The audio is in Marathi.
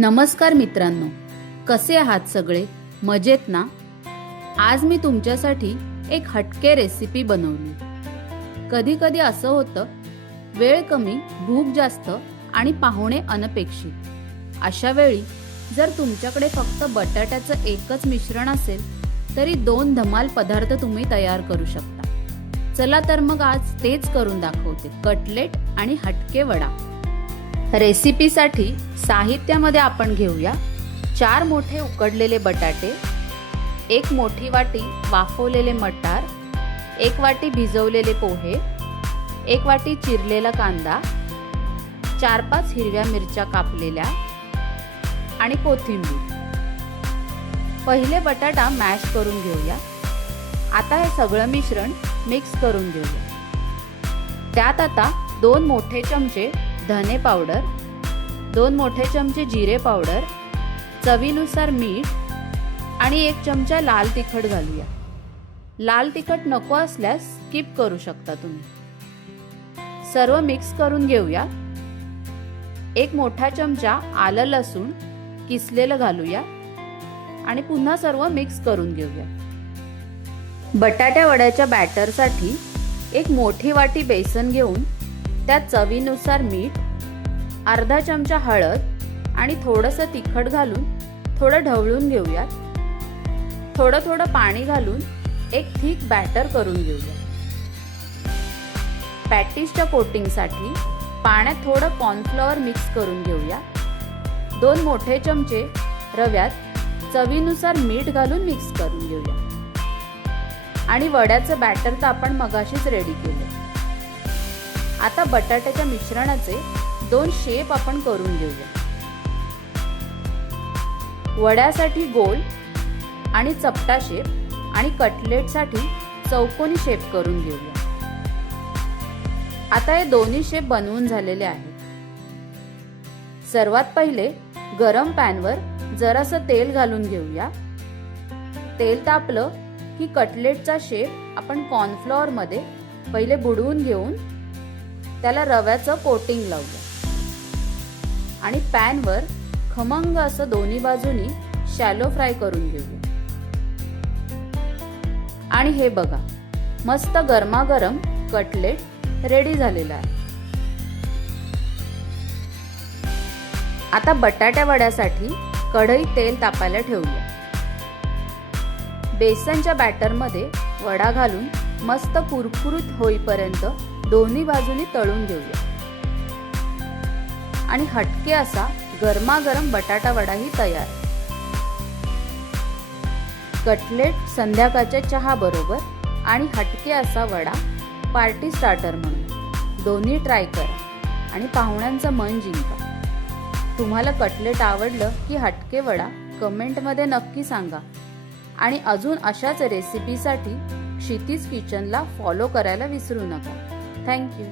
नमस्कार मित्रांनो कसे आहात सगळे? मजेत ना? आज मी तुमच्यासाठी एक हटके रेसिपी बनवली. कधी कधी असं होतं वेळ कमी भूक जास्त आणि पाहुणे अनपेक्षित. अशा वेळी जर तुमच्याकडे फक्त बटाट्याचं एकच मिश्रण असेल तरी दोन धमाल पदार्थ तुम्ही तयार करू शकता. चला तर मग आज तेच करून दाखवते. कटलेट आणि हटके वडा. रेसिपीसाठी साहित्यामध्ये आपण घेऊया चार मोठे उकडलेले बटाटे एक मोठी वाटी वाफवलेले मटार एक वाटी भिजवलेले पोहे एक वाटी चिरलेला कांदा चार पाच हिरव्या मिरच्या कापलेल्या आणि कोथिंबीर. पहिले बटाटा मॅश करून घेऊया. आता हे सगळं मिश्रण मिक्स करून घेऊया. त्यात आता दोन मोठे चमचे धने पावडर दोन मोठे चमचे जिरे पावडर चवीनुसार मीठ आणि एक चमचा लाल तिखट घालूया. लाल तिखट नको असल्यास स्किप करू शकता तुम्ही. सर्व मिक्स करून घेऊया. एक मोठा चमचा आलं लसूण किसलेलं घालूया आणि पुन्हा सर्व मिक्स करून घेऊया. बटाट्या वड्याच्या बॅटरसाठी एक मोठी वाटी बेसन घेऊन त्यात चवीनुसार मीठ अर्धा चमचा हळद आणि थोडंसं तिखट घालून थोडं ढवळून घेऊयात. थोडं थोडं पाणी घालून एक थिक बॅटर करून घेऊया पॅटिसच्या कोटिंगसाठी पाण्यात थोडं कॉर्नफ्लॉवर मिक्स करून घेऊया दोन मोठे चमचे रव्यात चवीनुसार मीठ घालून मिक्स करून घेऊया आणि वड्याचं बॅटर तर आपण मगाशीच रेडी केलं आता बटाट्याच्या मिश्रणाचे दोन शेप आपण करून घेऊया. वड्यासाठी गोल आणि चपटा शेप आणि कटलेटसाठी चौकोनी शेप करून घेऊया. आता हे दोन्ही शेप बनवून झालेले आहेत. सर्वात पहिले गरम पॅनवर जरासं तेल घालून घेऊया. तेल तापलं की कटलेटचा शेप आपण कॉर्नफ्लॉवर मध्ये पहिले बुडवून घेऊन त्याला रव्याचं कोटिंग लावलं. आणि पॅनवर खमंग असं दोन्ही बाजूनी शॅलो फ्राय करून घेऊया आणि हे बघा मस्त गरमागरम कटलेट रेडी झालेला आहे. आता बटाट्या वड्यासाठी कढई तेल तापायला ठेवूया. बेसनच्या बॅटरमध्ये वडा घालून मस्त कुरकुरीत होईपर्यंत दोन्ही बाजूनी तळून घेऊया आणि हटके असा गरमागरम बटाटा वडाही तयार. कटलेट संध्याकाळच्या चहा बरोबर आणि हटके असा वडा पार्टी स्टार्टर म्हणून. दोन्ही ट्राय करा आणि पाहुण्यांचं मन जिंका. तुम्हाला कटलेट आवडलं की हटके वडा कमेंटमध्ये नक्की सांगा. आणि अजून अशाच रेसिपीसाठी क्षितिज किचनला फॉलो करायला विसरू नका. Thank you.